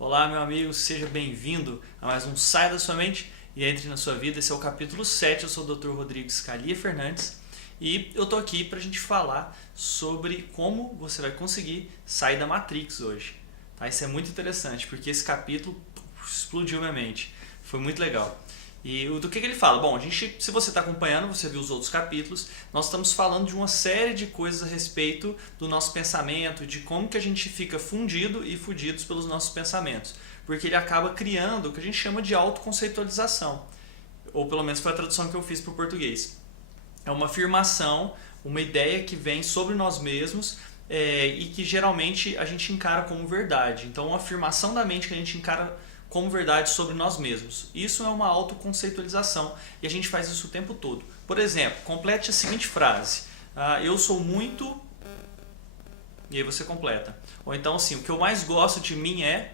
Olá, meu amigo, seja bem-vindo a mais um Sai da Sua Mente e Entre na Sua Vida. Esse é o capítulo 7. Eu sou o Dr. Rodrigo Scalia Fernandes e eu tô aqui pra gente falar sobre como você vai conseguir sair da Matrix hoje. Tá? Isso é muito interessante porque esse capítulo explodiu minha mente. Foi muito legal. E do que ele fala? Bom, se você está acompanhando, você viu os outros capítulos, nós estamos falando de uma série de coisas a respeito do nosso pensamento, de como que a gente fica fundido e fudidos pelos nossos pensamentos. Porque ele acaba criando o que a gente chama de autoconceitualização. Ou pelo menos foi a tradução que eu fiz para o português. É uma afirmação, uma ideia que vem sobre nós mesmos e que geralmente a gente encara como verdade. Então, uma afirmação da mente que a gente encara como verdade sobre nós mesmos. Isso é uma autoconceitualização e a gente faz isso o tempo todo. Por exemplo, complete a seguinte frase: eu sou muito... E aí você completa. Ou então assim, o que eu mais gosto de mim é...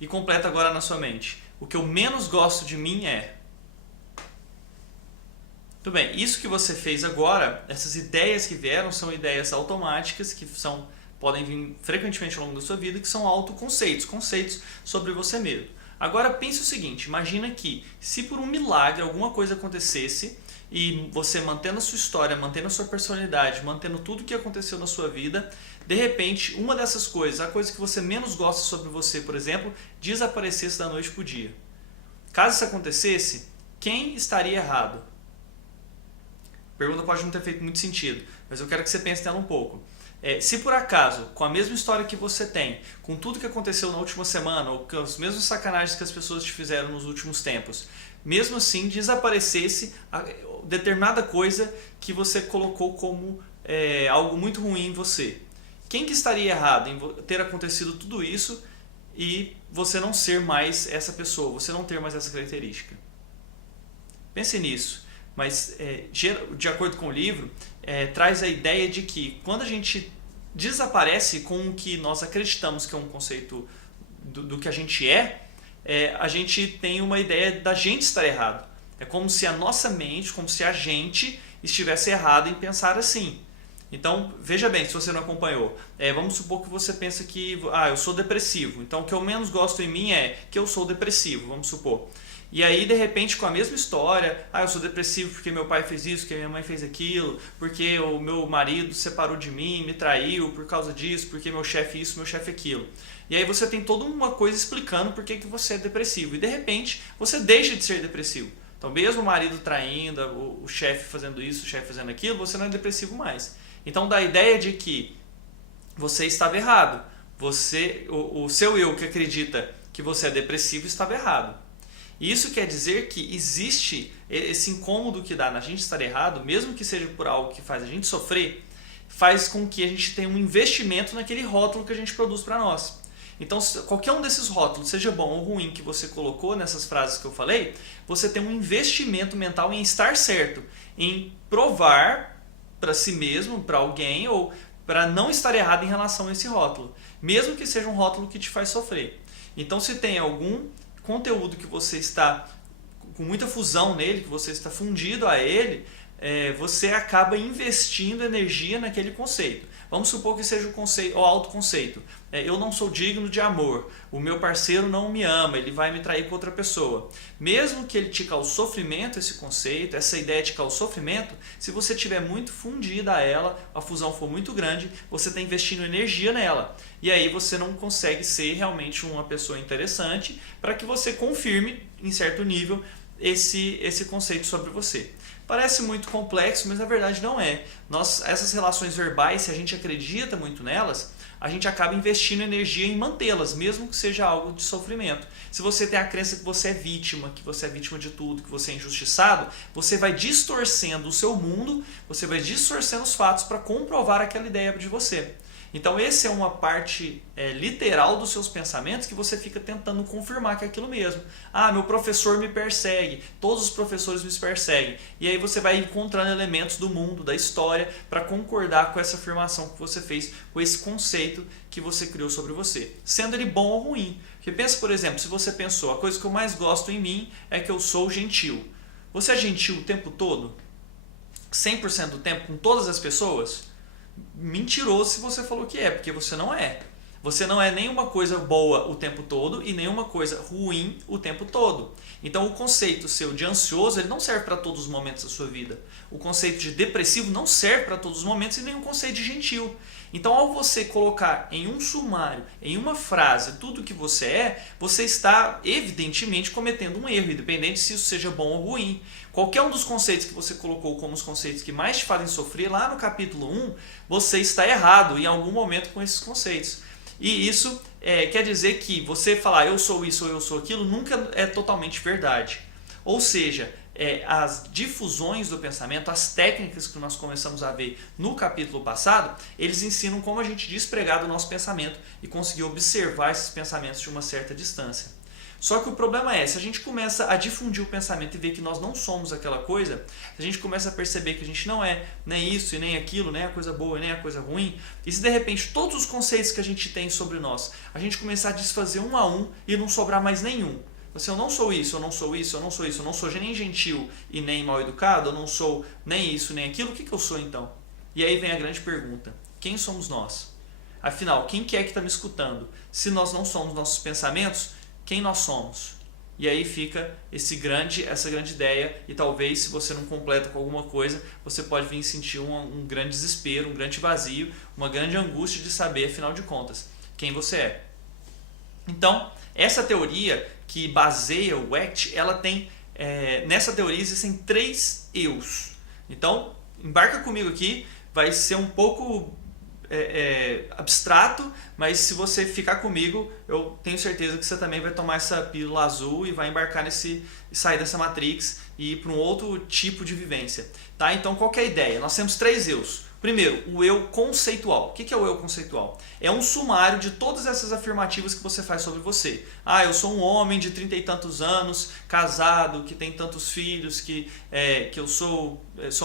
E completa agora na sua mente. O que eu menos gosto de mim é... Tudo bem, isso que você fez agora, essas ideias que vieram, são ideias automáticas que podem vir frequentemente ao longo da sua vida, que são autoconceitos, conceitos sobre você mesmo. Agora pense o seguinte, imagina que se por um milagre alguma coisa acontecesse e você mantendo a sua história, mantendo a sua personalidade, mantendo tudo o que aconteceu na sua vida, de repente uma dessas coisas, a coisa que você menos gosta sobre você, por exemplo, desaparecesse da noite para o dia. Caso isso acontecesse, quem estaria errado? A pergunta pode não ter feito muito sentido, mas eu quero que você pense nela um pouco. Se por acaso, com a mesma história que você tem, com tudo que aconteceu na última semana, ou com as mesmas sacanagens que as pessoas te fizeram nos últimos tempos, mesmo assim desaparecesse determinada coisa que você colocou como algo muito ruim em você. Quem que estaria errado em ter acontecido tudo isso e você não ser mais essa pessoa, você não ter mais essa característica? Pense nisso. Mas, de acordo com o livro, traz a ideia de que quando a gente desaparece com o que nós acreditamos que é um conceito do que a gente a gente tem uma ideia da gente estar errado. É como se a nossa mente, como se a gente estivesse errado em pensar assim. Então, veja bem, se você não acompanhou, vamos supor que você pensa que eu sou depressivo, então o que eu menos gosto em mim é que eu sou depressivo, vamos supor. E aí, de repente, com a mesma história, eu sou depressivo porque meu pai fez isso, porque minha mãe fez aquilo, porque o meu marido separou de mim, me traiu por causa disso, porque meu chefe isso, meu chefe aquilo. E aí você tem toda uma coisa explicando por que você é depressivo. E de repente, você deixa de ser depressivo. Então, mesmo o marido traindo, o chefe fazendo isso, o chefe fazendo aquilo, você não é depressivo mais. Então, dá a ideia de que você estava errado. O seu eu que acredita que você é depressivo estava errado. Isso quer dizer que existe esse incômodo que dá na gente estar errado, mesmo que seja por algo que faz a gente sofrer, faz com que a gente tenha um investimento naquele rótulo que a gente produz para nós. Então, qualquer um desses rótulos, seja bom ou ruim, que você colocou nessas frases que eu falei, você tem um investimento mental em estar certo, em provar para si mesmo, para alguém, ou para não estar errado em relação a esse rótulo, mesmo que seja um rótulo que te faz sofrer. Então, se tem algum conteúdo que você está com muita fusão nele, que você está fundido a ele, você acaba investindo energia naquele conceito. Vamos supor que seja o autoconceito. Eu não sou digno de amor, o meu parceiro não me ama, ele vai me trair com outra pessoa. Mesmo que ele te cause sofrimento, esse conceito, essa ideia te cause sofrimento, se você estiver muito fundida a ela, a fusão for muito grande, você está investindo energia nela. E aí você não consegue ser realmente uma pessoa interessante para que você confirme, em certo nível, esse conceito sobre você. Parece muito complexo, mas na verdade não é. Essas relações verbais, se a gente acredita muito nelas, a gente acaba investindo energia em mantê-las, mesmo que seja algo de sofrimento. Se você tem a crença que você é vítima de tudo, que você é injustiçado, você vai distorcendo o seu mundo, você vai distorcendo os fatos para comprovar aquela ideia de você. Então essa é uma parte literal dos seus pensamentos que você fica tentando confirmar que é aquilo mesmo. Meu professor me persegue, todos os professores me perseguem. E aí você vai encontrando elementos do mundo, da história, para concordar com essa afirmação que você fez, com esse conceito que você criou sobre você. Sendo ele bom ou ruim. Porque pensa, por exemplo, se você pensou, a coisa que eu mais gosto em mim é que eu sou gentil. Você é gentil o tempo todo? 100% do tempo com todas as pessoas? Mentiroso se você falou que porque você não é. Você não é nenhuma coisa boa o tempo todo e nenhuma coisa ruim o tempo todo. Então o conceito seu de ansioso ele não serve para todos os momentos da sua vida. O conceito de depressivo não serve para todos os momentos e nenhum conceito de gentil. Então ao você colocar em um sumário, em uma frase, tudo que você está evidentemente cometendo um erro, independente se isso seja bom ou ruim. Qualquer um dos conceitos que você colocou como os conceitos que mais te fazem sofrer, lá no capítulo 1, você está errado em algum momento com esses conceitos. E isso quer dizer que você falar eu sou isso ou eu sou aquilo nunca é totalmente verdade. Ou seja, as difusões do pensamento, as técnicas que nós começamos a ver no capítulo passado, eles ensinam como a gente despregar do nosso pensamento e conseguir observar esses pensamentos de uma certa distância. Só que o problema se a gente começa a difundir o pensamento e ver que nós não somos aquela coisa, se a gente começa a perceber que a gente não é nem isso e nem aquilo, nem a coisa boa e nem a coisa ruim, e se de repente todos os conceitos que a gente tem sobre nós, a gente começar a desfazer um a um e não sobrar mais nenhum. Assim, eu não sou isso, eu não sou isso, eu não sou isso, eu não sou nem gentil e nem mal educado, eu não sou nem isso nem aquilo, o que eu sou então? E aí vem a grande pergunta, quem somos nós? Afinal, quem que é que está me escutando? Se nós não somos nossos pensamentos, quem nós somos? E aí fica essa grande ideia e talvez se você não completa com alguma coisa, você pode vir sentir um grande desespero, um grande vazio, uma grande angústia de saber, afinal de contas, quem você é. Então, essa teoria que baseia o ACT, ela tem, nessa teoria existem 3 eus. Então, embarca comigo aqui, vai ser um pouco abstrato, mas se você ficar comigo, eu tenho certeza que você também vai tomar essa pílula azul e vai embarcar sair dessa Matrix e ir para um outro tipo de vivência. Tá? Então, qual que é a ideia? Nós temos 3 eus. Primeiro, o eu conceitual. O que é o eu conceitual? É um sumário de todas essas afirmativas que você faz sobre você. Eu sou um homem de 30 e tantos anos, casado, que tem tantos filhos, que eu sou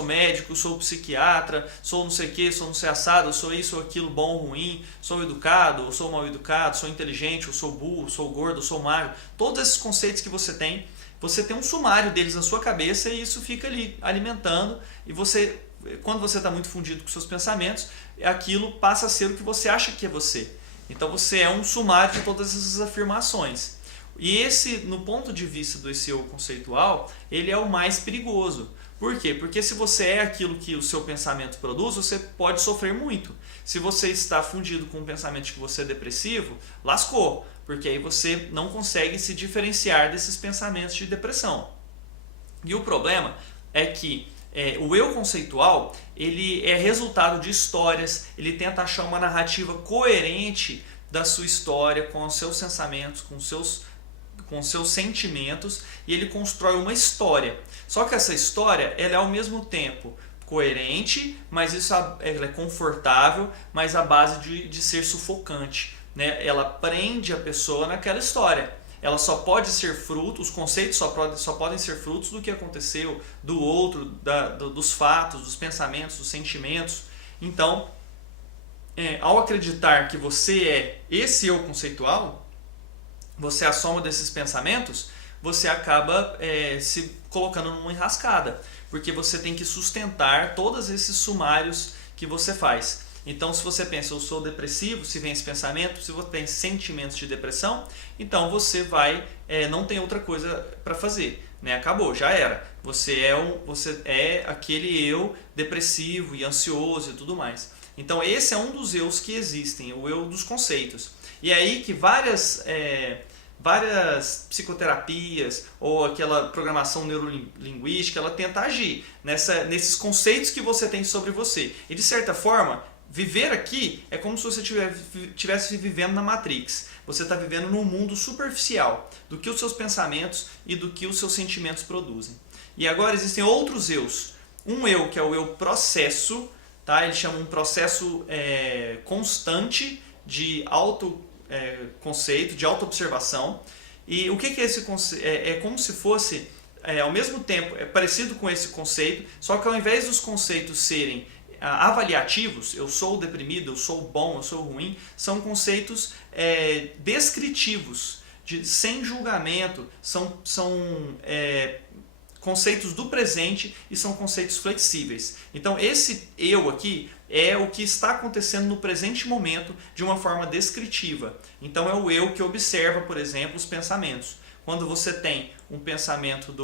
médico, sou psiquiatra, sou não sei o que, sou não sei assado, sou isso ou aquilo, bom ou ruim, sou educado ou sou mal educado, sou inteligente ou sou burro, sou gordo ou sou magro. Todos esses conceitos que você tem um sumário deles na sua cabeça e isso fica ali alimentando e quando você está muito fundido com seus pensamentos, aquilo passa a ser o que você acha que é você. Então você é um sumário de todas essas afirmações. E no ponto de vista do eu conceitual, ele é o mais perigoso. Por quê? Porque se você é aquilo que o seu pensamento produz, você pode sofrer muito. Se você está fundido com o pensamento de que você é depressivo, lascou. Porque aí você não consegue se diferenciar desses pensamentos de depressão. E o problema é que o eu conceitual ele é resultado de histórias, ele tenta achar uma narrativa coerente da sua história com os seus pensamentos, com os seus sentimentos e ele constrói uma história. Só que essa história ela é ao mesmo tempo coerente, mas ela é confortável, mas à base de ser sufocante. Né? Ela prende a pessoa naquela história. Ela só pode ser fruto, os conceitos só podem ser frutos do que aconteceu, do outro, dos fatos, dos pensamentos, dos sentimentos. Então, ao acreditar que você é esse eu conceitual, você é a soma desses pensamentos, você acaba se colocando numa enrascada, porque você tem que sustentar todos esses sumários que você faz. Então, se você pensa, eu sou depressivo, se vem esse pensamento, se você tem sentimentos de depressão, então você não tem outra coisa para fazer. Né? Acabou, já era. Você é aquele eu depressivo e ansioso e tudo mais. Então, esse é um dos eus que existem, o eu dos conceitos. E é aí que várias psicoterapias ou aquela programação neurolinguística, ela tenta agir nesses conceitos que você tem sobre você. E, de certa forma, viver aqui é como se você estivesse vivendo na Matrix. Você está vivendo num mundo superficial do que os seus pensamentos e do que os seus sentimentos produzem. E agora existem outros eus. Um eu que é o eu processo, tá? Ele chama um processo constante de autoconceito, de autoobservação. E o que é esse conceito? É como se fosse, ao mesmo tempo, parecido com esse conceito, só que ao invés dos conceitos serem avaliativos, eu sou deprimido, eu sou bom, eu sou ruim, são conceitos descritivos, sem julgamento, são conceitos do presente e são conceitos flexíveis. Então esse eu aqui é o que está acontecendo no presente momento de uma forma descritiva. Então é o eu que observa, por exemplo, os pensamentos. Quando você tem um pensamento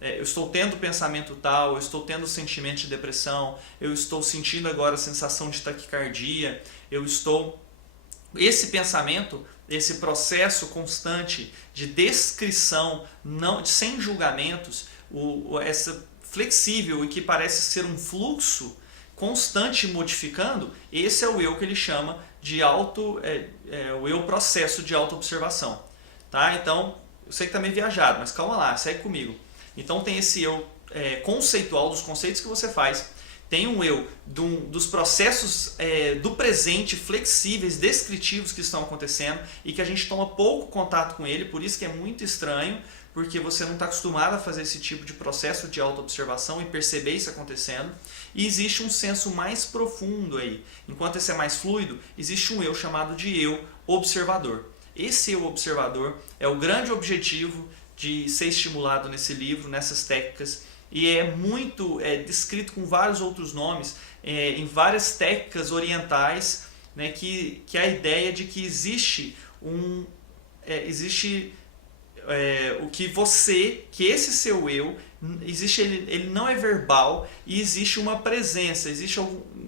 eu estou tendo pensamento tal, eu estou tendo sentimento de depressão, eu estou sentindo agora a sensação de taquicardia, esse pensamento, esse processo constante de descrição, sem julgamentos, essa flexível e que parece ser um fluxo constante modificando, esse é o eu que ele chama de o eu processo de autoobservação. Tá? Então, eu sei que está meio viajado, mas calma lá, segue comigo. Então tem esse eu conceitual, dos conceitos que você faz. Tem um eu dos processos do presente flexíveis, descritivos que estão acontecendo e que a gente toma pouco contato com ele, por isso que é muito estranho, porque você não está acostumado a fazer esse tipo de processo de autoobservação e perceber isso acontecendo. E existe um senso mais profundo aí. Enquanto esse é mais fluido, existe um eu chamado de eu observador. Esse eu observador é o grande objetivo de ser estimulado nesse livro, nessas técnicas, e é muito descrito com vários outros nomes, em várias técnicas orientais, né, que a ideia de que existe que esse seu eu, ele não é verbal e existe uma presença,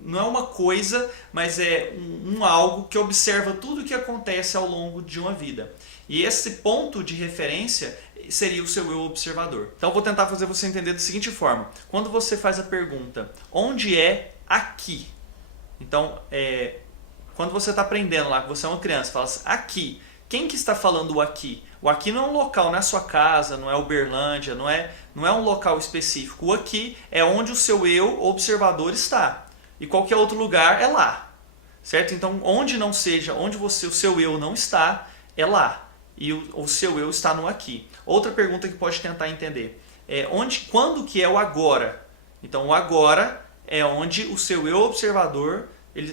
não é uma coisa, mas é um algo que observa tudo o que acontece ao longo de uma vida. E esse ponto de referência seria o seu eu observador. Então vou tentar fazer você entender da seguinte forma. Quando você faz a pergunta, onde é aqui? Então, quando você está aprendendo lá, que você é uma criança, fala assim, aqui. Quem que está falando o aqui? O aqui não é um local, não é a sua casa, não é Uberlândia, não é um local específico. O aqui é onde o seu eu observador está. E qualquer outro lugar é lá. Certo? Então, onde não seja, onde o seu eu não está, é lá. E o seu eu está no aqui. Outra pergunta que pode tentar entender quando que é o agora? Então, o agora é onde o seu eu observador,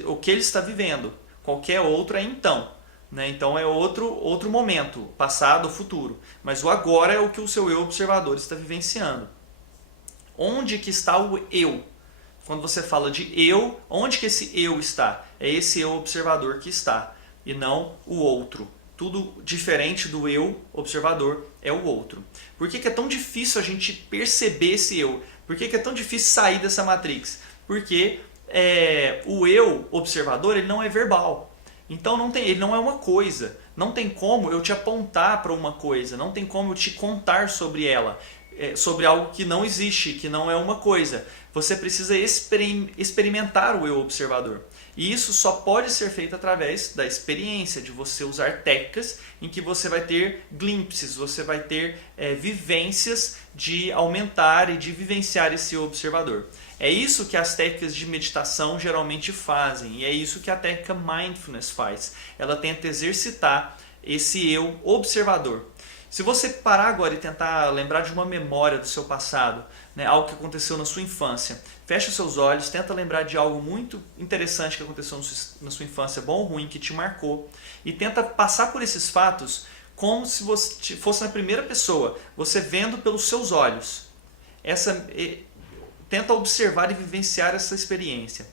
o que ele está vivendo. Qualquer outro é então. Né? Então é outro momento, passado ou futuro. Mas o agora é o que o seu eu observador está vivenciando. Onde que está o eu? Quando você fala de eu, onde que esse eu está? É esse eu observador que está, e não o outro. Tudo diferente do eu observador é o outro. Por que é tão difícil a gente perceber esse eu? Por que é tão difícil sair dessa matrix? Porque o eu observador ele não é verbal. Então ele não é uma coisa. Não tem como eu te apontar para uma coisa. Não tem como eu te contar sobre ela. Sobre algo que não existe, que não é uma coisa. Você precisa experimentar o eu observador. E isso só pode ser feito através da experiência, de você usar técnicas em que você vai ter glimpses, você vai ter vivências de aumentar e de vivenciar esse observador. É isso que as técnicas de meditação geralmente fazem, e é isso que a técnica Mindfulness faz. Ela tenta exercitar esse eu observador. Se você parar agora e tentar lembrar de uma memória do seu passado, né, algo que aconteceu na sua infância, fecha os seus olhos, tenta lembrar de algo muito interessante que aconteceu na sua infância, bom ou ruim, que te marcou, e tenta passar por esses fatos como se você fosse na primeira pessoa, você vendo pelos seus olhos. Tenta observar e vivenciar essa experiência.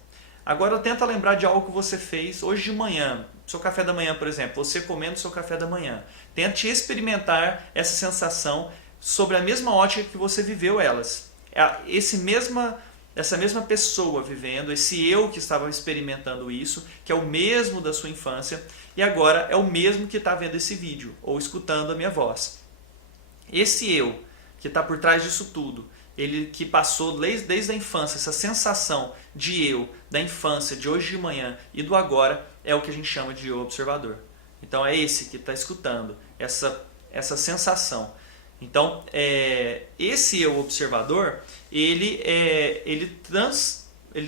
Agora tenta lembrar de algo que você fez hoje de manhã, seu café da manhã, por exemplo, você comendo seu café da manhã. Tente experimentar essa sensação sobre a mesma ótica que você viveu elas. Essa mesma pessoa vivendo, esse eu que estava experimentando isso, que é o mesmo da sua infância, e agora é o mesmo que está vendo esse vídeo, ou escutando a minha voz. Esse eu que está por trás disso tudo, ele que passou desde a infância, essa sensação de eu, da infância, de hoje de manhã e do agora, é o que a gente chama de eu observador. Então é esse que está escutando, essa sensação. Então, esse eu observador, ele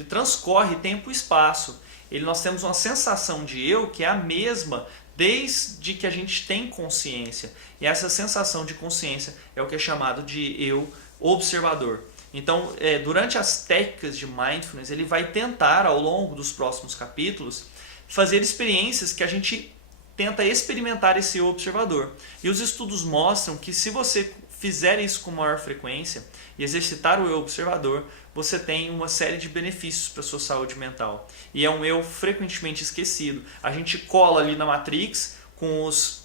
transcorre tempo e espaço. Nós temos uma sensação de eu que é a mesma desde que a gente tem consciência. E essa sensação de consciência é o que é chamado de eu observador. Então, durante as técnicas de Mindfulness, ele vai tentar, ao longo dos próximos capítulos, fazer experiências que a gente tenta experimentar esse eu observador. E os estudos mostram que se você fizer isso com maior frequência e exercitar o eu observador, você tem uma série de benefícios para a sua saúde mental. E é um eu frequentemente esquecido. A gente cola ali na Matrix com os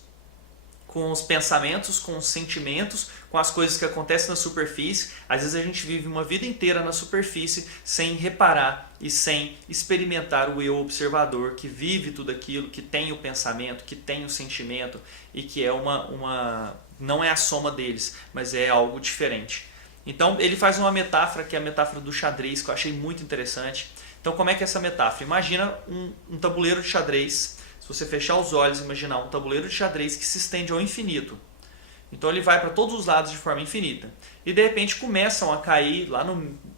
pensamentos, com os sentimentos, com as coisas que acontecem na superfície. Às vezes a gente vive uma vida inteira na superfície sem reparar e sem experimentar o eu observador, que vive tudo aquilo, que tem o pensamento, que tem o sentimento e que é não é a soma deles, mas é algo diferente. Então ele faz uma metáfora, que é a metáfora do xadrez, que eu achei muito interessante. Então como é que é essa metáfora? Imagina um tabuleiro de xadrez. Se você fechar os olhos e imaginar um tabuleiro de xadrez que se estende ao infinito. Então ele vai para todos os lados de forma infinita. E de repente começam a cair, lá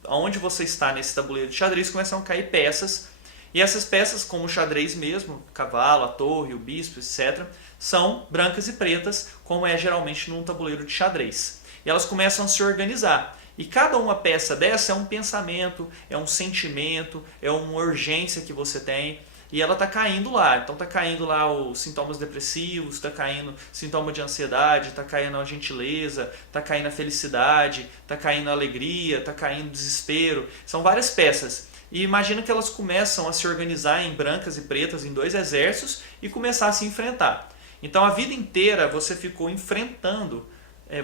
onde você está nesse tabuleiro de xadrez, começam a cair peças. E essas peças, como o xadrez mesmo, o cavalo, a torre, o bispo, etc., são brancas e pretas, como é geralmente num tabuleiro de xadrez. E elas começam a se organizar. E cada uma peça dessa é um pensamento, é um sentimento, é uma urgência que você tem. E ela está caindo lá. Então está caindo lá os sintomas depressivos, está caindo sintoma de ansiedade, está caindo a gentileza, está caindo a felicidade, está caindo a alegria, está caindo o desespero. São várias peças. E imagina que elas começam a se organizar em brancas e pretas, em dois exércitos, e começar a se enfrentar. Então a vida inteira você ficou enfrentando,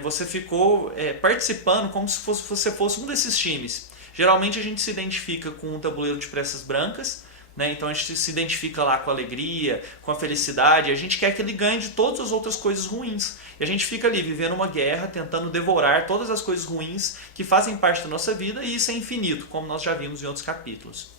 você ficou participando como se você fosse um desses times. Geralmente a gente se identifica com um tabuleiro de peças brancas, né? Então a gente se identifica lá com a alegria, com a felicidade, e a gente quer que ele ganhe de todas as outras coisas ruins. E a gente fica ali vivendo uma guerra, tentando devorar todas as coisas ruins que fazem parte da nossa vida, e isso é infinito, como nós já vimos em outros capítulos.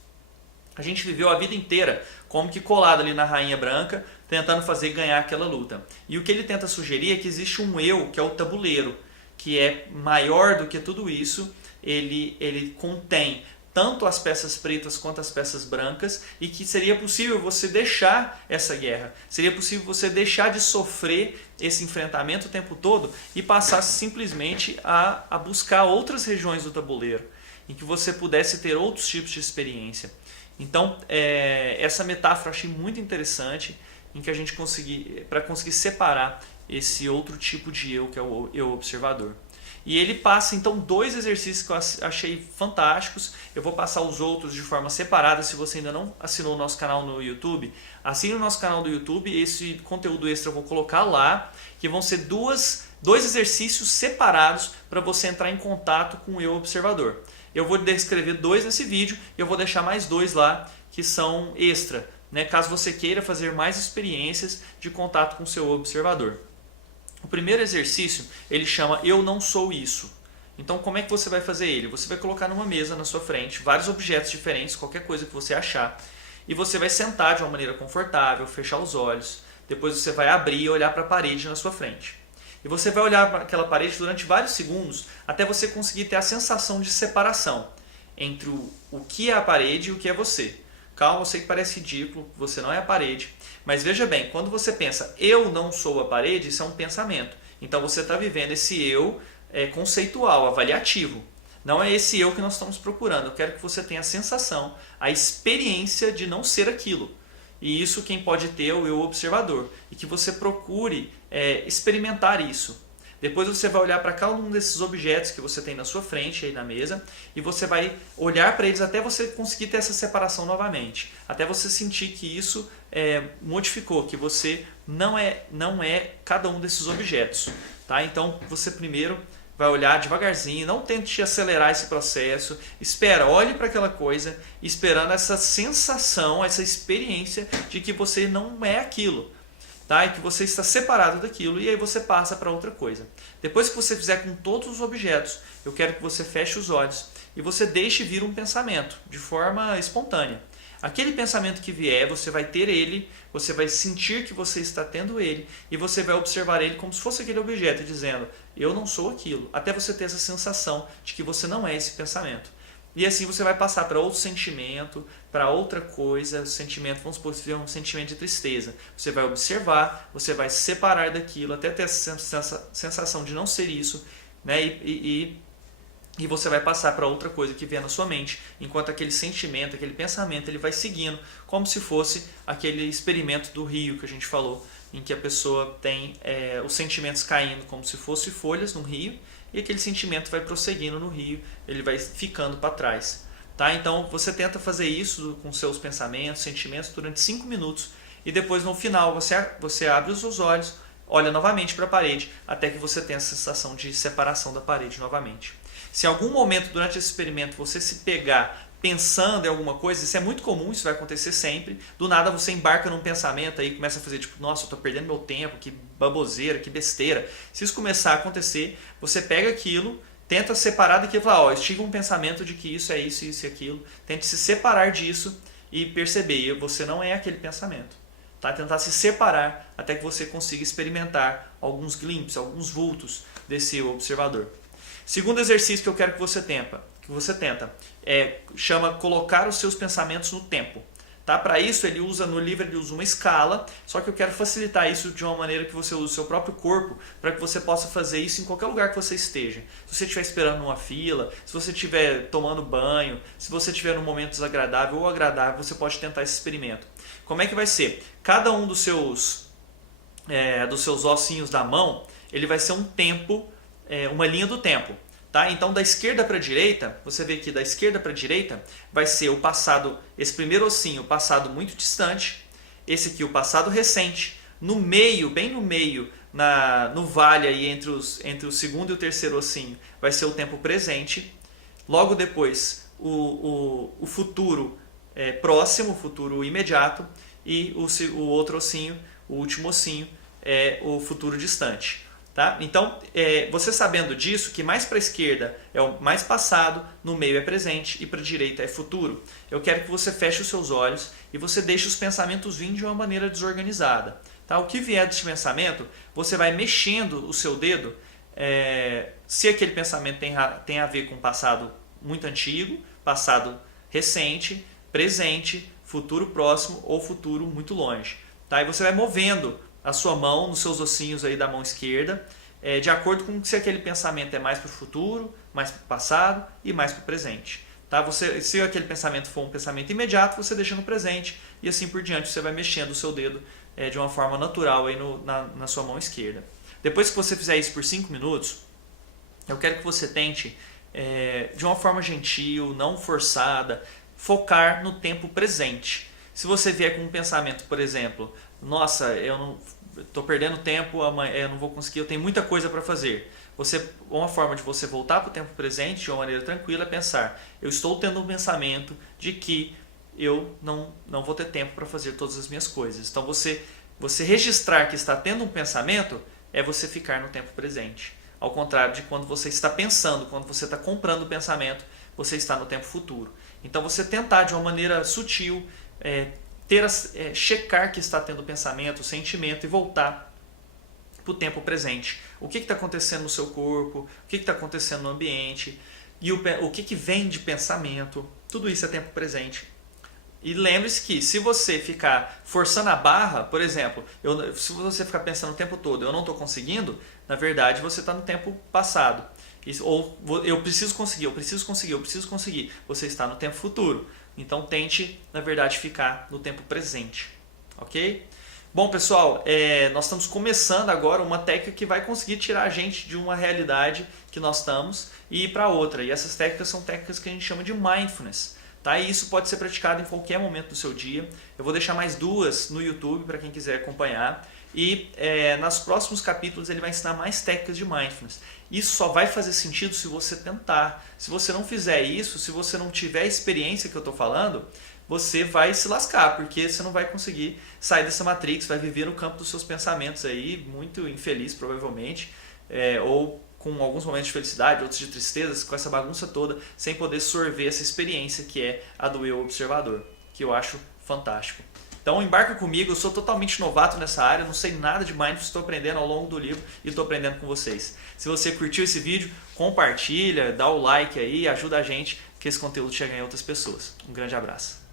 A gente viveu a vida inteira como que colado ali na rainha branca, tentando fazer ganhar aquela luta. E o que ele tenta sugerir é que existe um eu, que é o tabuleiro, que é maior do que tudo isso. Ele contém tanto as peças pretas quanto as peças brancas, e que seria possível você deixar essa guerra, seria possível você deixar de sofrer esse enfrentamento o tempo todo e passar simplesmente a buscar outras regiões do tabuleiro, em que você pudesse ter outros tipos de experiência. Então, essa metáfora eu achei muito interessante, em que a gente para conseguir separar esse outro tipo de eu, que é o eu observador. E ele passa então 2 exercícios que eu achei fantásticos. Eu vou passar os outros de forma separada. Se você ainda não assinou o nosso canal no YouTube, assine o nosso canal do YouTube. Esse conteúdo extra eu vou colocar lá, que vão ser dois exercícios separados para você entrar em contato com o eu observador. Eu vou descrever 2 nesse vídeo e eu vou deixar mais 2 lá que são extra, né? Caso você queira fazer mais experiências de contato com o seu observador. O primeiro exercício, ele chama Eu Não Sou Isso. Então como é que você vai fazer ele? Você vai colocar numa mesa na sua frente vários objetos diferentes, qualquer coisa que você achar, e você vai sentar de uma maneira confortável, fechar os olhos, depois você vai abrir e olhar para a parede na sua frente. E você vai olhar para aquela parede durante vários segundos até você conseguir ter a sensação de separação entre o que é a parede e o que é você. Calma, eu sei que parece ridículo, você não é a parede. Mas veja bem, quando você pensa eu não sou a parede, isso é um pensamento. Então você está vivendo esse eu conceitual, avaliativo. Não é esse eu que nós estamos procurando. Eu quero que você tenha a sensação, a experiência de não ser aquilo. E isso quem pode ter é o eu observador. E que você procure experimentar isso. Depois você vai olhar para cada um desses objetos que você tem na sua frente, aí na mesa, e você vai olhar para eles até você conseguir ter essa separação novamente. Até você sentir que isso modificou, que você não é cada um desses objetos. Tá? Então você primeiro vai olhar devagarzinho, não tente acelerar esse processo, olhe para aquela coisa, esperando essa sensação, essa experiência de que você não é aquilo. Tá? E que você está separado daquilo, e aí você passa para outra coisa. Depois que você fizer com todos os objetos, eu quero que você feche os olhos e você deixe vir um pensamento de forma espontânea. Aquele pensamento que vier, você vai ter ele, você vai sentir que você está tendo ele, e você vai observar ele como se fosse aquele objeto, dizendo, eu não sou aquilo, até você ter essa sensação de que você não é esse pensamento. E assim você vai passar para outro sentimento, para outra coisa, sentimento, vamos supor que seja um sentimento de tristeza. Você vai observar, você vai se separar daquilo, até ter essa sensação de não ser isso, né? E você vai passar para outra coisa que vier na sua mente, enquanto aquele sentimento, aquele pensamento, ele vai seguindo, como se fosse aquele experimento do rio que a gente falou em que a pessoa tem os sentimentos caindo como se fossem folhas num rio, e aquele sentimento vai prosseguindo no rio, ele vai ficando para trás. Tá? Então você tenta fazer isso com seus pensamentos, sentimentos durante 5 minutos, e depois no final você abre os seus olhos, olha novamente para a parede, até que você tenha a sensação de separação da parede novamente. Se em algum momento durante esse experimento você se pegar pensando em alguma coisa, isso é muito comum, isso vai acontecer sempre, do nada você embarca num pensamento aí e começa a fazer tipo, nossa, eu estou perdendo meu tempo, que baboseira, que besteira. Se isso começar a acontecer, você pega aquilo, tenta separar daquilo e fala, ó, eu tive um pensamento de que isso é isso, isso e aquilo, tente se separar disso e perceber, você não é aquele pensamento. Tá? Tentar se separar até que você consiga experimentar alguns glimpses, alguns vultos desse observador. Segundo exercício que eu quero que você tenta chama colocar os seus pensamentos no tempo. Tá? Para isso no livro ele usa uma escala, só que eu quero facilitar isso de uma maneira que você use o seu próprio corpo, para que você possa fazer isso em qualquer lugar que você esteja. Se você estiver esperando numa fila, se você estiver tomando banho, se você estiver num momento desagradável ou agradável, você pode tentar esse experimento. Como é que vai ser? Cada um dos seus ossinhos da mão, ele vai ser um tempo, uma linha do tempo. Tá? Então, da esquerda para a direita, você vê que da esquerda para a direita vai ser o passado, esse primeiro ossinho, o passado muito distante, esse aqui o passado recente, no meio, bem no meio, no vale aí entre o segundo e o terceiro ossinho, vai ser o tempo presente, logo depois o futuro próximo, o futuro imediato, e o outro ossinho, o último ossinho, é o futuro distante. Tá? Então, você sabendo disso, que mais para a esquerda é o mais passado, no meio é presente e para a direita é futuro, eu quero que você feche os seus olhos e você deixe os pensamentos vir de uma maneira desorganizada. Tá? O que vier desse pensamento, você vai mexendo o seu dedo, se aquele pensamento tem a ver com passado muito antigo, passado recente, presente, futuro próximo ou futuro muito longe. Tá? E você vai movendo a sua mão, nos seus ossinhos aí da mão esquerda, de acordo com se aquele pensamento é mais para o futuro, mais para o passado e mais para o presente. Tá? Se aquele pensamento for um pensamento imediato, você deixa no presente e assim por diante você vai mexendo o seu dedo de uma forma natural aí na sua mão esquerda. Depois que você fizer isso por 5 minutos, eu quero que você tente, de uma forma gentil, não forçada, focar no tempo presente. Se você vier com um pensamento, por exemplo, nossa, eu não estou perdendo tempo, amanhã eu não vou conseguir, eu tenho muita coisa para fazer. Uma forma de você voltar para o tempo presente de uma maneira tranquila é pensar, eu estou tendo um pensamento de que eu não vou ter tempo para fazer todas as minhas coisas. Então você registrar que está tendo um pensamento é você ficar no tempo presente. Ao contrário de quando você está pensando, quando você está comprando o pensamento, você está no tempo futuro. Então você tentar de uma maneira sutil, checar que está tendo pensamento, sentimento e voltar para o tempo presente. O que está acontecendo no seu corpo, o que está acontecendo no ambiente, e o que vem de pensamento, tudo isso é tempo presente. E lembre-se que se você ficar forçando a barra, por exemplo, se você ficar pensando o tempo todo, eu não estou conseguindo, na verdade você está no tempo passado. Ou eu preciso conseguir, você está no tempo futuro. Então tente, na verdade, ficar no tempo presente, ok? Bom, pessoal, nós estamos começando agora uma técnica que vai conseguir tirar a gente de uma realidade que nós estamos e ir para outra. E essas técnicas são técnicas que a gente chama de mindfulness. Tá? E isso pode ser praticado em qualquer momento do seu dia. Eu vou deixar mais 2 no YouTube para quem quiser acompanhar. E nos próximos capítulos ele vai ensinar mais técnicas de mindfulness. Isso só vai fazer sentido se você tentar. Se você não fizer isso, se você não tiver a experiência que eu estou falando, você vai se lascar, porque você não vai conseguir sair dessa matrix, vai viver no campo dos seus pensamentos aí, muito infeliz provavelmente, ou com alguns momentos de felicidade, outros de tristeza, com essa bagunça toda, sem poder sorver essa experiência que é a do eu observador, que eu acho fantástico. Então embarca comigo, eu sou totalmente novato nessa área, não sei nada de mindfulness, estou aprendendo ao longo do livro e estou aprendendo com vocês. Se você curtiu esse vídeo, compartilha, dá o like aí, ajuda a gente que esse conteúdo chegue em outras pessoas. Um grande abraço.